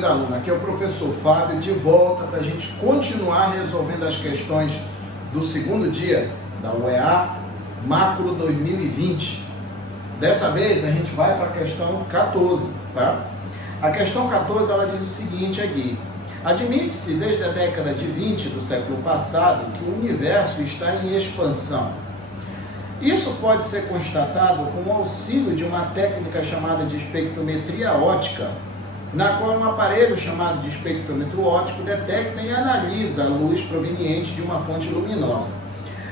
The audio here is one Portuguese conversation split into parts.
querida aluna, aqui é o professor Fábio, de volta para a gente continuar resolvendo as questões do segundo dia da UEA Macro 2020. Dessa vez a gente vai para a questão 14, tá? A questão 14 ela diz o seguinte aqui: admite-se desde a década de 20 do século passado que o universo está em expansão. Isso pode ser constatado com o auxílio de uma técnica chamada de espectrometria óptica, na qual um aparelho chamado de espectrômetro óptico detecta e analisa a luz proveniente de uma fonte luminosa.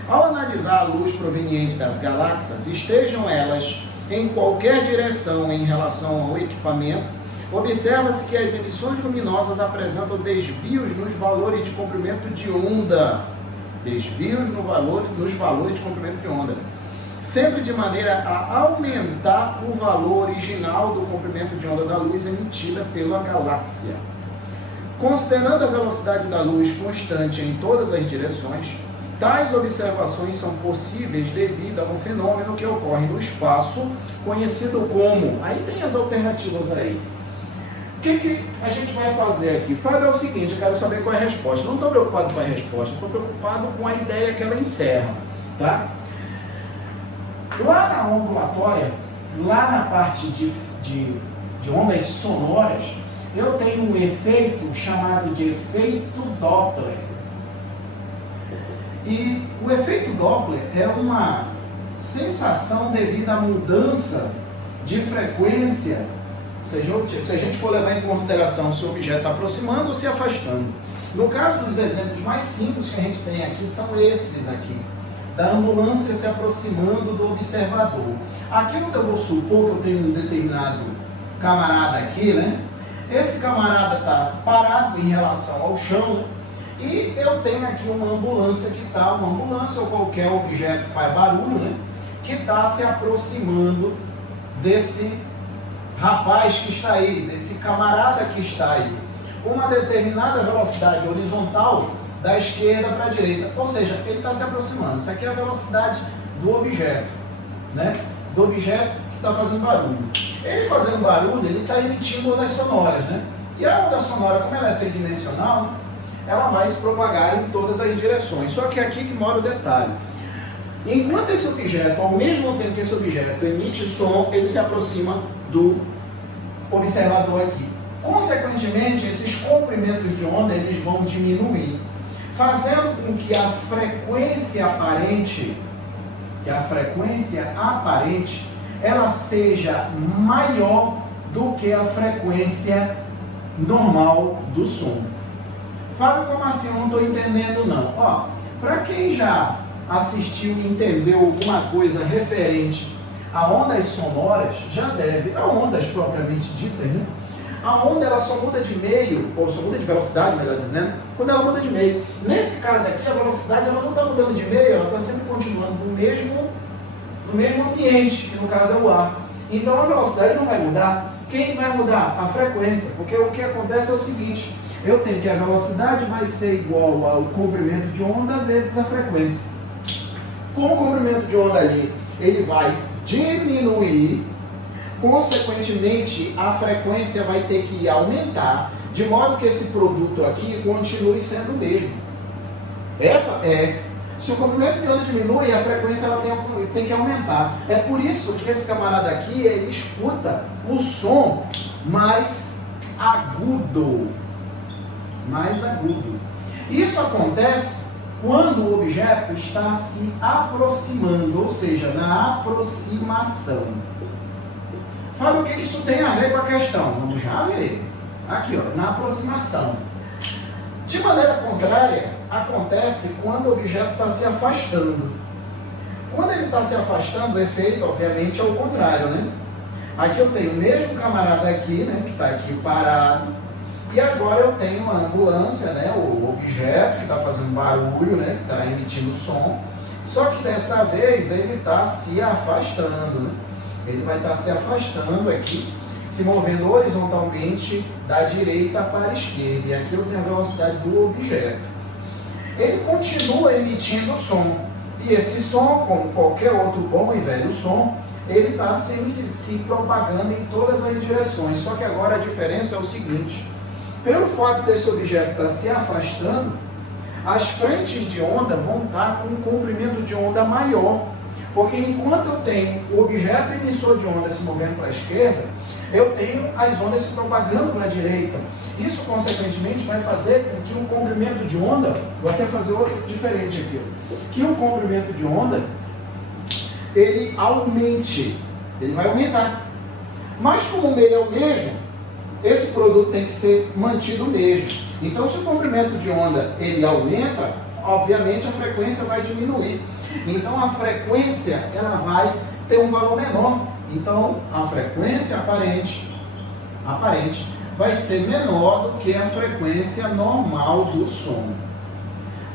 Ao analisar a luz proveniente das galáxias, estejam elas em qualquer direção em relação ao equipamento, observa-se que as emissões luminosas apresentam desvios nos valores de comprimento de onda. Desvios nos valores de comprimento de onda. Sempre de maneira a aumentar o valor original do comprimento de onda da luz emitida pela galáxia. Considerando a velocidade da luz constante em todas as direções, tais observações são possíveis devido a um fenômeno que ocorre no espaço, conhecido como... Aí tem as alternativas aí. O que a gente vai fazer aqui? Fábio, é o seguinte, eu quero saber qual é a resposta. Não estou preocupado com a resposta, estou preocupado com a ideia que ela encerra, tá? Lá na ondulatória, lá na parte de ondas sonoras, eu tenho um efeito chamado de efeito Doppler. E o efeito Doppler é uma sensação devido à mudança de frequência, se a gente for levar em consideração se o objeto está aproximando ou se afastando. No caso dos exemplos mais simples que a gente tem aqui, são esses aqui, da ambulância se aproximando do observador. Aqui eu vou supor que eu tenho um determinado camarada aqui, né? Esse camarada está parado em relação ao chão, né? E eu tenho aqui uma ambulância uma ambulância ou qualquer objeto que faz barulho, né? Que está se aproximando desse rapaz que está aí, desse camarada que está aí, com uma determinada velocidade horizontal, da esquerda para a direita, ou seja, ele está se aproximando. Isso aqui é a velocidade do objeto, né? Do objeto que está fazendo barulho. Ele fazendo barulho, ele está emitindo ondas sonoras, né? E a onda sonora, como ela é tridimensional, ela vai se propagar em todas as direções. Só que é aqui que mora o detalhe. Enquanto esse objeto, ao mesmo tempo que esse objeto emite som, ele se aproxima do observador aqui. Consequentemente, esses comprimentos de onda eles vão diminuir, fazendo com que a frequência aparente, ela seja maior do que a frequência normal do som. Fábio, como assim? Eu não estou entendendo não. Ó, para quem já assistiu e entendeu alguma coisa referente a ondas sonoras, já deve, a ondas propriamente ditas, né? A onda ela só muda de meio, ou só muda de velocidade, melhor dizendo, quando ela muda de meio. Nesse caso aqui, a velocidade ela não está mudando de meio, ela está sempre continuando no mesmo ambiente, que no caso é o ar. Então a velocidade não vai mudar. Quem vai mudar? A frequência, porque o que acontece é o seguinte, eu tenho que a velocidade vai ser igual ao comprimento de onda vezes a frequência. Com o comprimento de onda ali, ele vai diminuir, consequentemente, a frequência vai ter que aumentar, de modo que esse produto aqui continue sendo o mesmo. Se o comprimento de onda diminui, a frequência ela tem que aumentar. É por isso que esse camarada aqui, ele escuta o som mais agudo. Isso acontece quando o objeto está se aproximando, ou seja, na aproximação. Fábio, o que isso tem a ver com a questão? Vamos já ver. Aqui, ó, na aproximação. De maneira contrária, acontece quando o objeto está se afastando. Quando ele está se afastando, o efeito, obviamente, é o contrário, né? Aqui eu tenho o mesmo camarada aqui, né, que está aqui parado. E agora eu tenho uma ambulância, né, o objeto que está fazendo barulho, né, que está emitindo som. Só que dessa vez ele está se afastando, né? Ele vai estar se afastando aqui, se movendo horizontalmente da direita para a esquerda. E aqui eu tenho a velocidade do objeto. Ele continua emitindo som. E esse som, como qualquer outro bom e velho som, ele está se propagando em todas as direções. Só que agora a diferença é o seguinte. Pelo fato desse objeto estar se afastando, as frentes de onda vão estar com um comprimento de onda maior. Porque enquanto eu tenho o objeto emissor de onda se movendo para a esquerda, eu tenho as ondas se propagando para a direita. Isso, consequentemente, vai fazer com que o comprimento de onda, vou até fazer outro diferente aqui, que o comprimento de onda, ele aumente, ele vai aumentar. Mas como o meio é o mesmo, esse produto tem que ser mantido mesmo. Então, se o comprimento de onda ele aumenta, obviamente a frequência vai diminuir. Então, a frequência ela vai ter um valor menor. Então, a frequência aparente vai ser menor do que a frequência normal do som.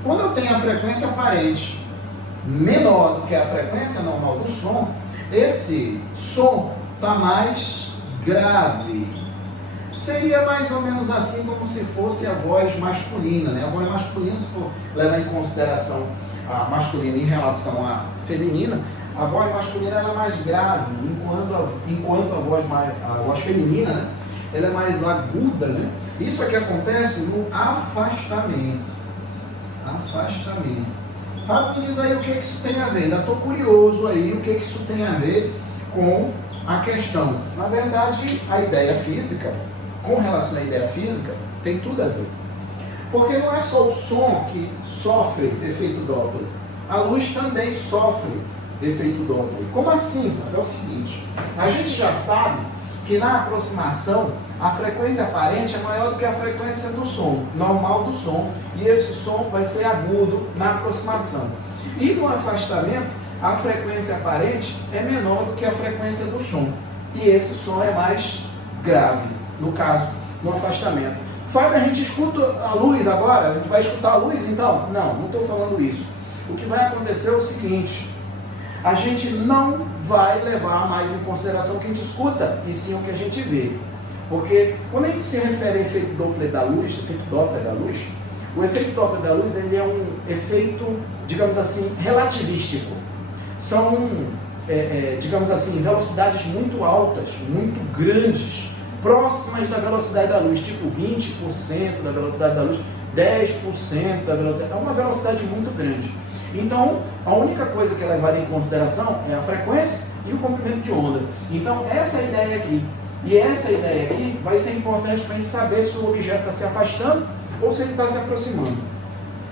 Quando eu tenho a frequência aparente menor do que a frequência normal do som, esse som está mais grave. Seria mais ou menos assim como se fosse a voz masculina, né? A voz masculina, se for levar em consideração a masculina em relação à feminina, a voz masculina ela é mais grave, enquanto a voz feminina, né, ela é mais aguda, né? Isso aqui acontece no afastamento. Afastamento. Fábio, me diz aí o que isso tem a ver. Ainda estou curioso aí o que isso tem a ver com a questão. Na verdade, a ideia física, com relação à ideia física, tem tudo a ver. Porque não é só o som que sofre efeito Doppler. A luz também sofre efeito Doppler. Como assim? É o seguinte, a gente já sabe que na aproximação a frequência aparente é maior do que a frequência do som, normal do som, e esse som vai ser agudo na aproximação. E no afastamento, a frequência aparente é menor do que a frequência do som, e esse som é mais grave, no caso, no afastamento. Fábio, a gente escuta a luz agora? A gente vai escutar a luz então? Não estou falando isso. O que vai acontecer é o seguinte, a gente não vai levar mais em consideração o que a gente escuta, e sim o que a gente vê. Porque quando a gente se refere ao efeito Doppler da luz, o efeito Doppler da luz ele é um efeito, digamos assim, relativístico. São, digamos assim, velocidades muito altas, muito grandes, próximas da velocidade da luz, tipo 20% da velocidade da luz, 10% da velocidade, é uma velocidade muito grande. Então, a única coisa que é levada em consideração é a frequência e o comprimento de onda. Então, essa é a ideia aqui. E essa ideia aqui vai ser importante para a gente saber se o objeto está se afastando ou se ele está se aproximando.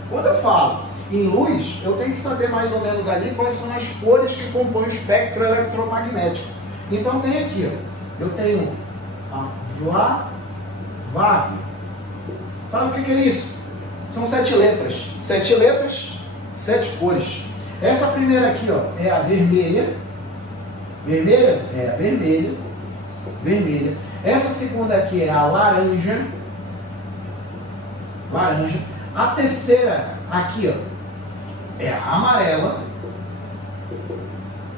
Quando eu falo em luz, eu tenho que saber mais ou menos ali quais são as cores que compõem o espectro eletromagnético. Então, tem aqui, ó, eu tenho a VLAV. Fala o que é isso? São 7 letras. 7 letras, 7 cores. Essa primeira aqui, ó, é a vermelha. Vermelha? É a vermelha. Vermelha. Essa segunda aqui é a laranja. Laranja. A terceira aqui, ó, é a amarela.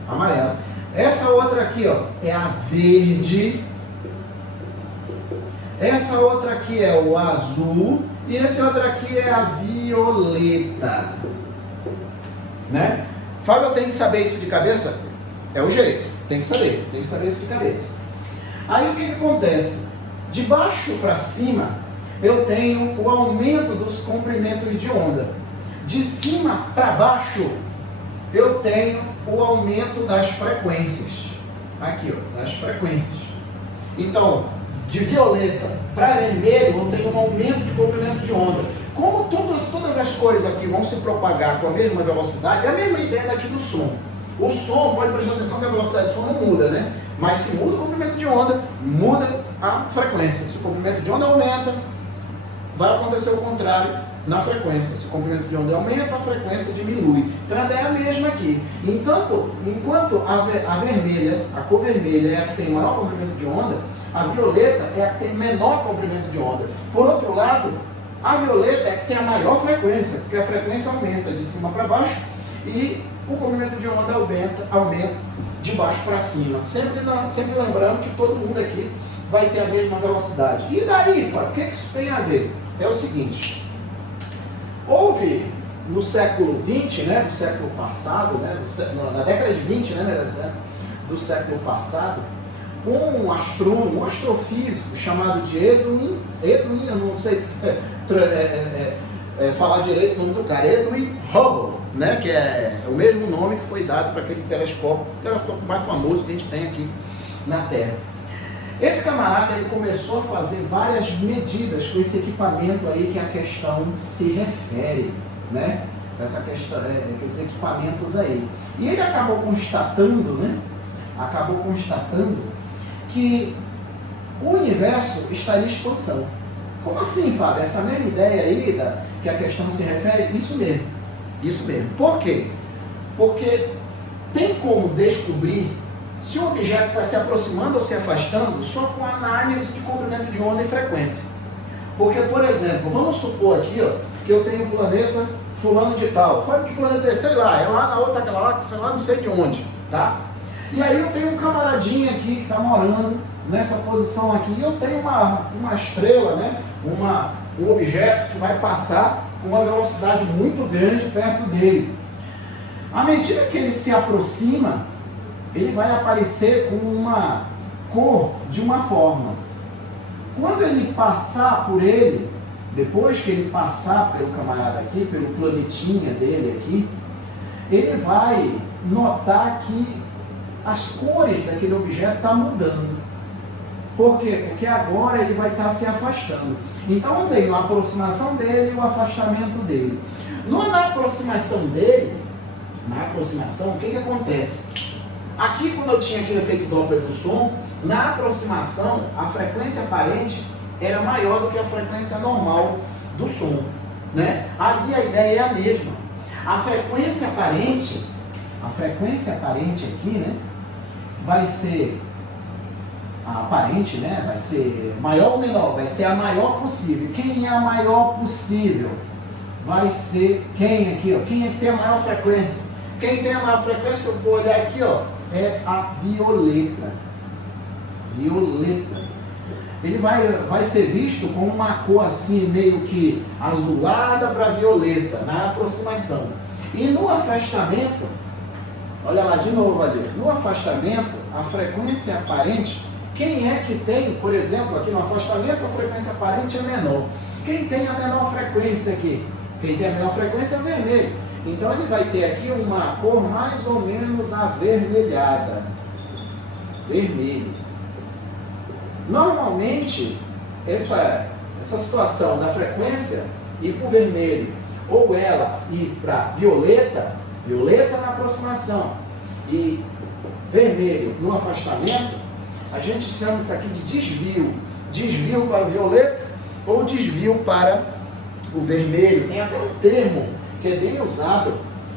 Amarela. Essa outra aqui, ó, é a verde. Essa outra aqui é o azul. E esse outro aqui é a violeta. Né? Fábio, eu tenho que saber isso de cabeça? É o jeito. Tem que saber isso de cabeça. Aí o que acontece? De baixo para cima, eu tenho o aumento dos comprimentos de onda. De cima para baixo, eu tenho o aumento das frequências. Aqui, ó, das frequências. Então, de violeta para vermelho, eu tenho um aumento de comprimento de onda. Como todas as cores aqui vão se propagar com a mesma velocidade, é a mesma ideia daqui do som. O som, pode prestar atenção que a velocidade do som não muda, né? Mas se muda o comprimento de onda, muda a frequência. Se o comprimento de onda aumenta, vai acontecer o contrário na frequência. Se o comprimento de onda aumenta, a frequência diminui. Então a ideia é a mesma aqui. Enquanto a vermelha, a cor vermelha é a que tem maior comprimento de onda, a violeta é a que tem menor comprimento de onda. Por outro lado, a violeta é a que tem a maior frequência, porque a frequência aumenta de cima para baixo e o comprimento de onda aumenta de baixo para cima. Sempre lembrando que todo mundo aqui vai ter a mesma velocidade. E daí, Fábio, o que isso tem a ver? É o seguinte, houve no século XX, né, do século passado, né, na década de 20, né, do século passado, um astrônomo, um astrofísico chamado de Edwin, eu não sei falar direito o nome do cara, Edwin Hubble, né, que é o mesmo nome que foi dado para aquele telescópio, o telescópio mais famoso que a gente tem aqui na Terra. Esse camarada ele começou a fazer várias medidas com esse equipamento aí que a questão se refere, né? Essa questão, esses equipamentos aí. E ele acabou constatando, né? Que o universo estaria em expansão. Como assim, Fábio? Essa mesma ideia aí que a questão se refere? Isso mesmo. Isso mesmo. Por quê? Porque tem como descobrir se o objeto está se aproximando ou se afastando só com análise de comprimento de onda e frequência. Porque, por exemplo, vamos supor aqui, ó, que eu tenho um planeta fulano de tal. Fala que planeta é, sei lá, é lá na outra galáxia, sei lá, não sei de onde, tá? E aí eu tenho um camaradinho aqui que está morando nessa posição aqui, e eu tenho uma estrela, né? Um objeto que vai passar com uma velocidade muito grande perto dele. À medida que ele se aproxima, ele vai aparecer com uma cor de uma forma. Quando ele passar por ele, depois que ele passar pelo camarada aqui, pelo planetinha dele aqui, ele vai notar que as cores daquele objeto estão mudando. Por quê? Porque agora ele vai estar se afastando. Então tem a aproximação dele e o afastamento dele. Na aproximação dele, o que acontece? Aqui, quando eu tinha aqui o efeito Doppler do som, na aproximação, a frequência aparente era maior do que a frequência normal do som, né? Ali a ideia é a mesma. A frequência aparente aqui, né, vai ser a aparente, né, vai ser maior ou menor, vai ser a maior possível. Quem é a maior possível? Vai ser quem aqui, ó? Quem é que tem a maior frequência? Quem tem a maior frequência, eu vou olhar aqui, ó, é a violeta. Violeta. Ele vai ser visto com uma cor assim, meio que azulada para violeta, na aproximação. E no afastamento, olha lá de novo ali, no afastamento, a frequência aparente, quem é que tem, por exemplo, aqui no afastamento, a frequência aparente é menor. Quem tem a menor frequência aqui? Quem tem a menor frequência é vermelho. Então ele vai ter aqui uma cor mais ou menos avermelhada. Vermelho. Normalmente, essa situação da frequência ir para o vermelho, ou ela ir para violeta na aproximação e vermelho no afastamento, a gente chama isso aqui de desvio. Desvio para o violeta ou desvio para o vermelho. Tem até um termo que é bem usado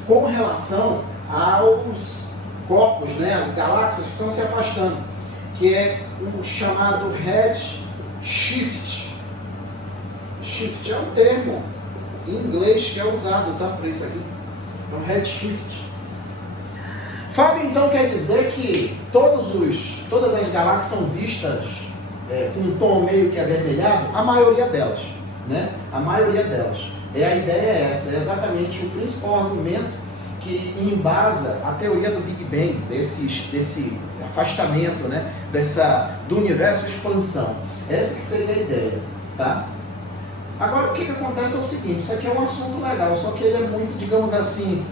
com relação aos corpos, né, as galáxias que estão se afastando, que é o chamado redshift. Shift é um termo em inglês que é usado, tá, para isso aqui. É o redshift. Fábio, então, quer dizer que todas as galáxias são vistas com um tom meio que avermelhado? A maioria delas, né? A maioria delas. A ideia é essa, é exatamente o principal argumento que embasa a teoria do Big Bang, desse afastamento, né? Do universo expansão. Essa que seria a ideia, tá? Agora, o que acontece é o seguinte, isso aqui é um assunto legal, só que ele é muito, digamos assim,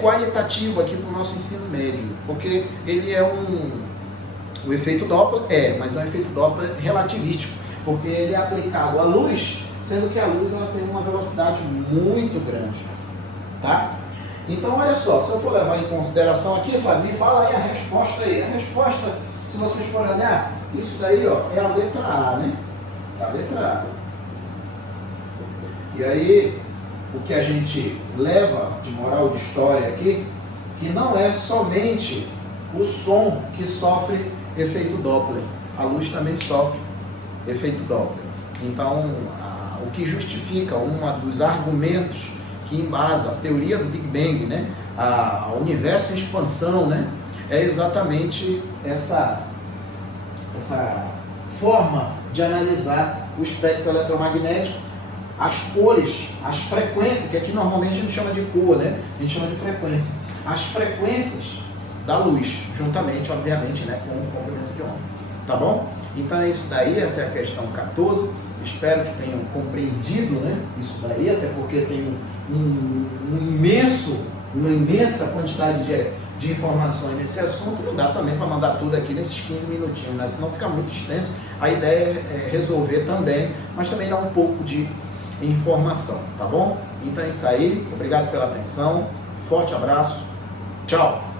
qualitativo aqui para o nosso ensino médio, porque ele é o efeito Doppler, mas é um efeito Doppler relativístico, porque ele é aplicado à luz, sendo que a luz ela tem uma velocidade muito grande, tá? Então, olha só, se eu for levar em consideração aqui, Fábio, me fala aí a resposta aí. A resposta, se vocês forem olhar, isso daí, ó, é a letra A, né? A letra A. E aí, o que a gente leva de moral de história aqui, que não é somente o som que sofre efeito Doppler. A luz também sofre efeito Doppler. Então, o que justifica um dos argumentos que embasa a teoria do Big Bang, né, a universo em expansão, né, é exatamente essa forma de analisar o espectro eletromagnético, as cores, as frequências, que aqui normalmente a gente chama de cor, né, a gente chama de frequência. As frequências da luz, juntamente, obviamente, né, com o comprimento de onda, tá bom? Então é isso daí, essa é a questão 14, espero que tenham compreendido, né, isso daí, até porque tem uma imensa quantidade de informações nesse assunto, não dá também para mandar tudo aqui nesses 15 minutinhos, né, senão fica muito extenso. A ideia é resolver também, mas também dar um pouco de informação, tá bom? Então é isso aí, obrigado pela atenção, forte abraço, tchau!